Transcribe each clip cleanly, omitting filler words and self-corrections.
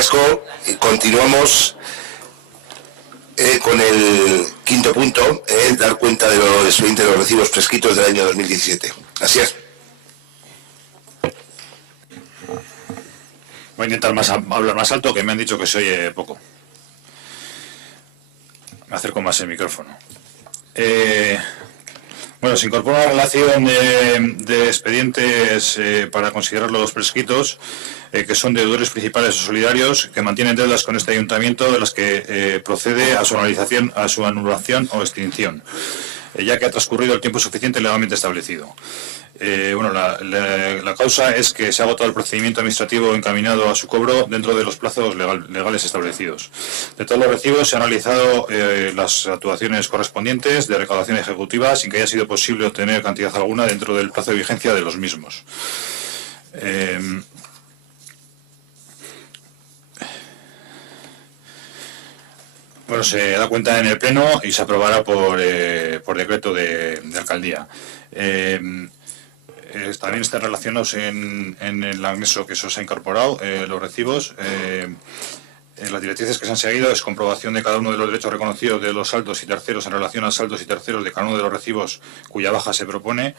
asko. Continuamos con el quinto punto, dar cuenta de los expedientes de los recibos prescritos del año 2017. Así es. Voy a intentar hablar más alto, que me han dicho que se oye poco. Me acerco más el micrófono. Bueno, se incorpora una relación de expedientes para considerarlos prescritos, que son deudores principales o solidarios que mantienen deudas con este ayuntamiento, de las que procede a su anulación o extinción, ya que ha transcurrido el tiempo suficiente legalmente establecido. Bueno, la causa es que se ha agotado el procedimiento administrativo encaminado a su cobro dentro de los plazos legales establecidos. De todos los recibos se han realizado las actuaciones correspondientes de recaudación ejecutiva sin que haya sido posible obtener cantidad alguna dentro del plazo de vigencia de los mismos. Bueno, se da cuenta en el Pleno y se aprobará por decreto de alcaldía. También están relacionados en el anexo que se ha incorporado los recibos. Las directrices que se han seguido es comprobación de cada uno de los derechos reconocidos de los saldos y terceros en relación a saldos y terceros de cada uno de los recibos cuya baja se propone.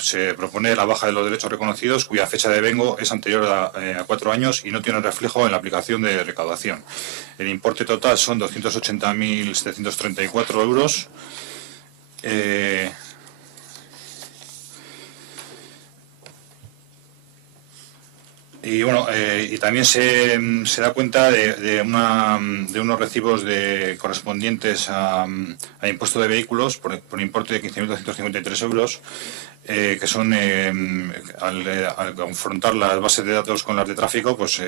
Se propone la baja de los derechos reconocidos cuya fecha de vengo es anterior a 4 años y no tiene reflejo en la aplicación de recaudación. El importe total son 280.734 euros. Y bueno, y también se da cuenta de unos recibos correspondientes a impuesto de vehículos por importe de 15.253 euros, que son, al confrontar las bases de datos con las de tráfico, pues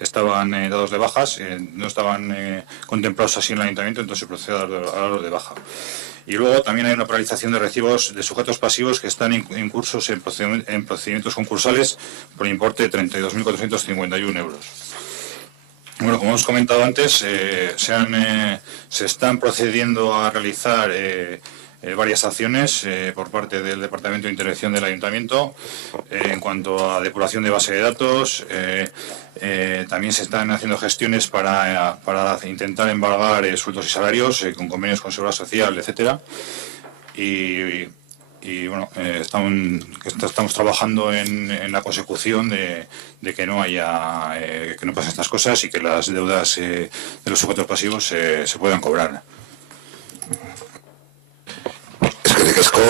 estaban dados de bajas, no estaban contemplados así en el ayuntamiento, entonces se procede a darlos de baja. Y luego también hay una paralización de recibos de sujetos pasivos que están en cursos en procedimientos concursales por importe de 32.451 euros. Bueno, como hemos comentado antes, se están procediendo a realizar varias acciones por parte del Departamento de Intervención del Ayuntamiento en cuanto a depuración de base de datos. También se están haciendo gestiones para intentar embargar sueldos y salarios con convenios con Seguridad Social, etcétera. Y bueno, estamos trabajando en la consecución de que no haya que no pasen estas cosas y que las deudas de los sujetos pasivos se puedan cobrar.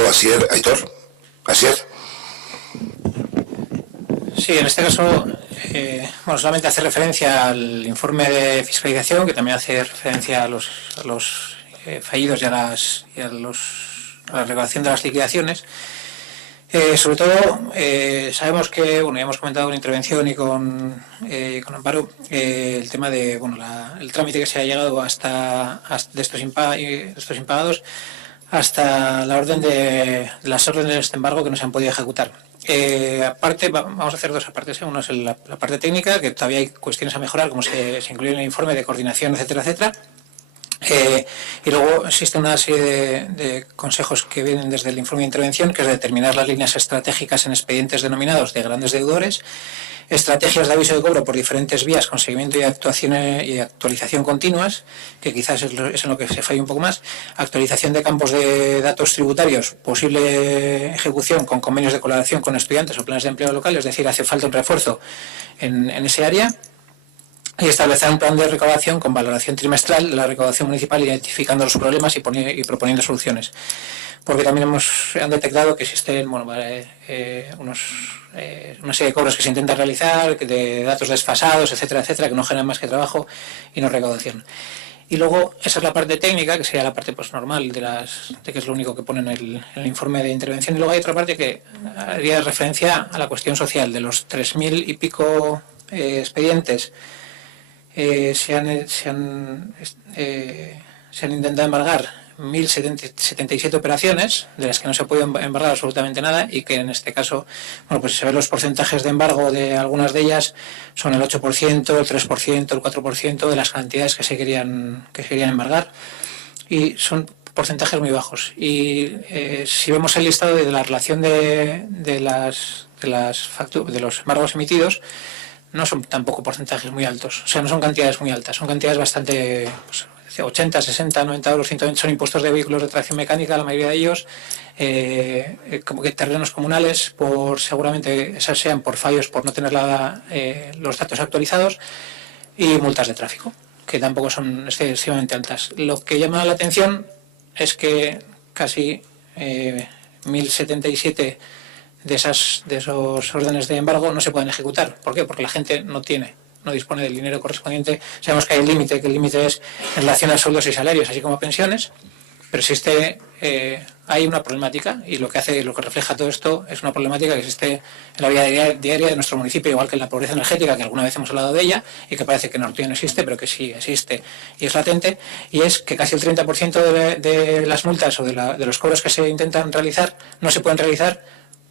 Asier, Aitor. Asier. Sí, en este caso, bueno, solamente hace referencia al informe de fiscalización, que también hace referencia a los fallidos y a la regulación de las liquidaciones. Sobre todo, sabemos que, bueno, ya hemos comentado con intervención y con Amparo, el tema de, bueno, el trámite que se ha llegado hasta de estos impagados, hasta la orden de las órdenes de embargo que no se han podido ejecutar. Aparte, vamos a hacer dos apartes. Uno es la parte técnica, que todavía hay cuestiones a mejorar, como se incluye en el informe de coordinación, etcétera, etcétera. Y luego existe una serie de consejos que vienen desde el informe de intervención, que es determinar las líneas estratégicas en expedientes denominados de grandes deudores, estrategias de aviso de cobro por diferentes vías con seguimiento y actualización continuas, que quizás es en lo que se falla un poco más, actualización de campos de datos tributarios, posible ejecución con convenios de colaboración con estudiantes o planes de empleo local, es decir, hace falta un refuerzo en ese área, y establecer un plan de recaudación con valoración trimestral de la recaudación municipal, identificando los problemas y proponiendo soluciones. Porque también han detectado que existen, bueno, una serie de cobros que se intentan realizar, de datos desfasados, etcétera, etcétera, que no generan más que trabajo y no recaudación. Y luego, esa es la parte técnica, que sería la parte pues normal de que es lo único que pone en el informe de intervención. Y luego hay otra parte que haría referencia a la cuestión social. De los 3.000 y pico expedientes se han intentado embargar 1.077 operaciones, de las que no se puede embargar absolutamente nada, y que en este caso, bueno, pues si se ven los porcentajes de embargo de algunas de ellas, son el 8%, el 3%, el 4% de las cantidades que se querían embargar, y son porcentajes muy bajos. Y si vemos el listado de la relación de los embargos emitidos, no son tampoco porcentajes muy altos, o sea, no son cantidades muy altas, son cantidades bastante, pues, 80, 60, 90 euros, 120, son impuestos de vehículos de tracción mecánica, la mayoría de ellos, como que terrenos comunales, seguramente esas sean por fallos, por no tener los datos actualizados, y multas de tráfico, que tampoco son excesivamente altas. Lo que llama la atención es que casi 1.077 de esos órdenes de embargo no se pueden ejecutar. ¿Por qué? Porque la gente no dispone del dinero correspondiente. Sabemos que hay el límite, que el límite es en relación a sueldos y salarios, así como a pensiones, pero hay una problemática, y lo que refleja todo esto es una problemática que existe en la vida diaria de nuestro municipio, igual que en la pobreza energética, que alguna vez hemos hablado de ella y que parece que en Ortuella no existe, pero que sí existe y es latente, y es que casi el 30% de las multas o de los cobros que se intentan realizar no se pueden realizar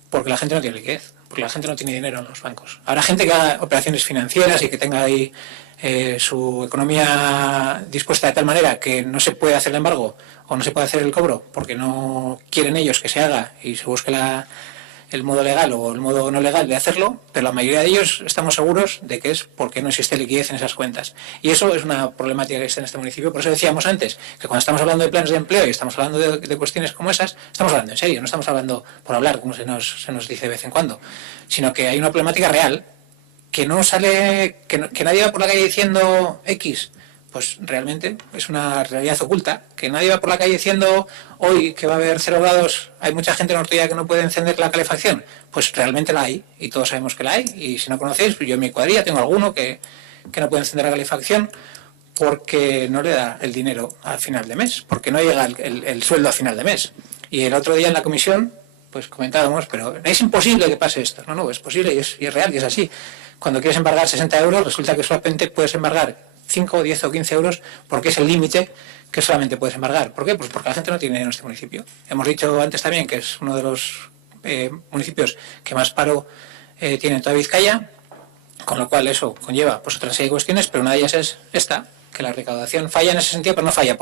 porque la gente no tiene liquidez, porque la gente no tiene dinero en los bancos. Habrá gente que haga operaciones financieras y que tenga ahí su economía dispuesta de tal manera que no se puede hacer el embargo o no se puede hacer el cobro porque no quieren ellos que se haga y se busque el modo legal o el modo no legal de hacerlo, pero la mayoría de ellos estamos seguros de que es porque no existe liquidez en esas cuentas. Y eso es una problemática que existe en este municipio. Por eso decíamos antes que cuando estamos hablando de planes de empleo y estamos hablando de cuestiones como esas, estamos hablando en serio, no estamos hablando por hablar, como se nos dice de vez en cuando, sino que hay una problemática real que no sale, que nadie va por la calle diciendo X, pues realmente es una realidad oculta, que nadie va por la calle diciendo hoy que va a haber 0 grados, hay mucha gente en Ortuella que no puede encender la calefacción, pues realmente la hay, y todos sabemos que la hay, y si no conocéis, yo en mi cuadrilla tengo alguno que no puede encender la calefacción porque no le da el dinero al final de mes, porque no llega el sueldo al final de mes. Y el otro día en la comisión, pues comentábamos, pero es imposible que pase esto. No, es posible y es real y es así. Cuando quieres embargar 60 euros, resulta que solamente puedes embargar 5, 10 o 15 euros porque es el límite que solamente puedes embargar. ¿Por qué? Pues porque la gente no tiene en este municipio. Hemos dicho antes también que es uno de los municipios que más paro tiene en toda Vizcaya, con lo cual eso conlleva pues otra serie de cuestiones, pero una de ellas es esta, que la recaudación falla en ese sentido, pero no falla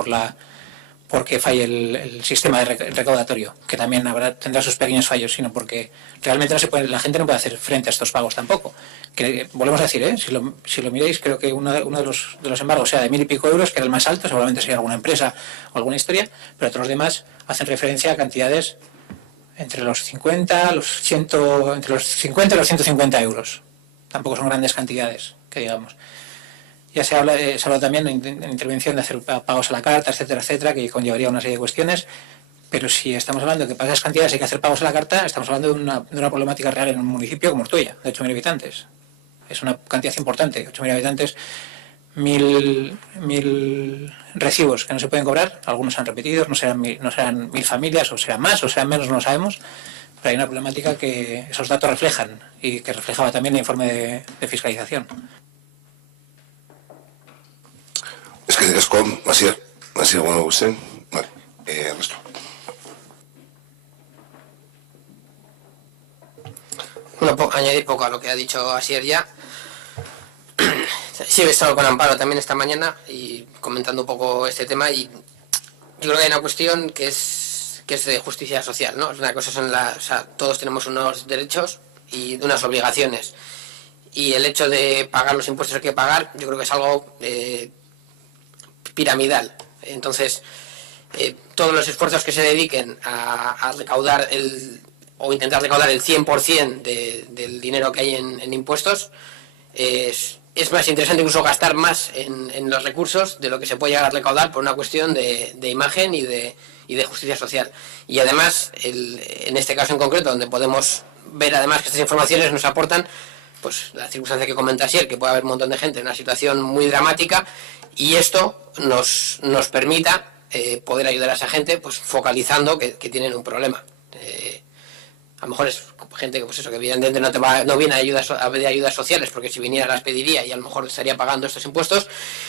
porque falle el sistema recaudatorio, que también tendrá sus pequeños fallos, sino porque realmente la gente no puede hacer frente a estos pagos tampoco. Que, volvemos a decir, si lo miráis, creo que uno de los embargos sea de 1.000 y pico euros, que era el más alto, seguramente sería alguna empresa o alguna historia, pero todos los demás hacen referencia a cantidades entre los 50, entre los 50 y los 150 euros. Tampoco son grandes cantidades, que digamos. Ya se habla también en intervención de hacer pagos a la carta, etcétera, etcétera, que conllevaría una serie de cuestiones, pero si estamos hablando de que para esas cantidades hay que hacer pagos a la carta, estamos hablando de una problemática real en un municipio como Ortuella, de 8.000 habitantes. Es una cantidad importante, 8.000 habitantes, 1.000 recibos que no se pueden cobrar, algunos han repetido, no serán 1.000 familias, o serán más, o serán menos, no lo sabemos, pero hay una problemática que esos datos reflejan y que reflejaba también el informe de fiscalización. Es que ESCOM, así bueno, usted. Vale, resto. Bueno, añadir poco a lo que ha dicho Asier ya. Sí, he estado con Amparo también esta mañana y comentando un poco este tema, y yo creo que hay una cuestión que es de justicia social, ¿no? Una cosa todos tenemos unos derechos y unas obligaciones, y el hecho de pagar los impuestos que hay que pagar, yo creo que es algo piramidal. Entonces, todos los esfuerzos que se dediquen a recaudar o intentar recaudar el 100% del dinero que hay en impuestos, es más interesante incluso gastar más en los recursos de lo que se puede llegar a recaudar por una cuestión de imagen y de justicia social. Y además, en este caso en concreto, donde podemos ver además que estas informaciones nos aportan pues la circunstancia que comenta Asier, que puede haber un montón de gente en una situación muy dramática, y esto nos permita poder ayudar a esa gente, pues focalizando que tienen un problema. A lo mejor es gente que, pues eso, que evidentemente no viene a pedir ayudas sociales, porque si viniera las pediría y a lo mejor estaría pagando estos impuestos,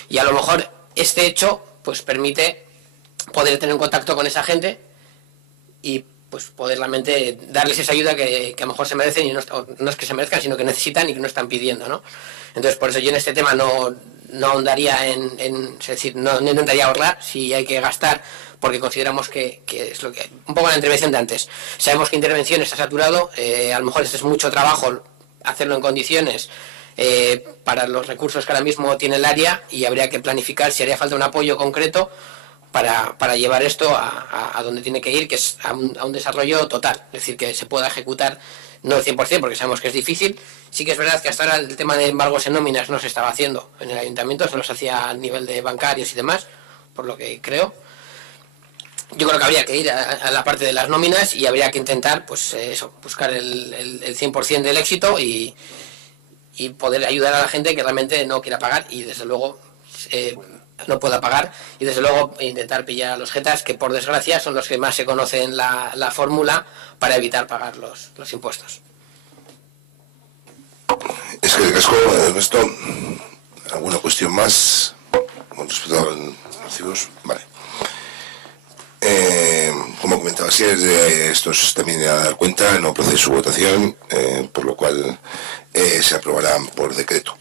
y a lo mejor este hecho pues permite poder tener un contacto con esa gente y pues poder realmente darles esa ayuda que a lo mejor se merecen, y no es que se merezcan, sino que necesitan y que no están pidiendo, ¿no? Entonces, por eso yo en este tema no ahondaría es decir, no intentaría ahorrar si hay que gastar, porque consideramos que es lo que... Un poco la intervención de antes. Sabemos que intervención está saturado, a lo mejor este es mucho trabajo hacerlo en condiciones para los recursos que ahora mismo tiene el área, y habría que planificar si haría falta un apoyo concreto para llevar esto a donde tiene que ir, que es a un desarrollo total, es decir, que se pueda ejecutar no el 100%, porque sabemos que es difícil. Sí que es verdad que hasta ahora el tema de embargos en nóminas no se estaba haciendo en el ayuntamiento, solo se hacía a nivel de bancarios y demás, por lo que creo. Yo creo que habría que ir a la parte de las nóminas y habría que intentar, pues eso, buscar el 100% del éxito y poder ayudar a la gente que realmente no quiera pagar y desde luego no pueda pagar, y desde luego intentar pillar a los jetas, que por desgracia son los que más se conocen la fórmula para evitar pagar los impuestos. Es que Ernesto, ¿alguna cuestión más con respecto a los recibos? Vale. Como comentaba, si estos también a dar cuenta, no procede su votación, por lo cual se aprobarán por decreto.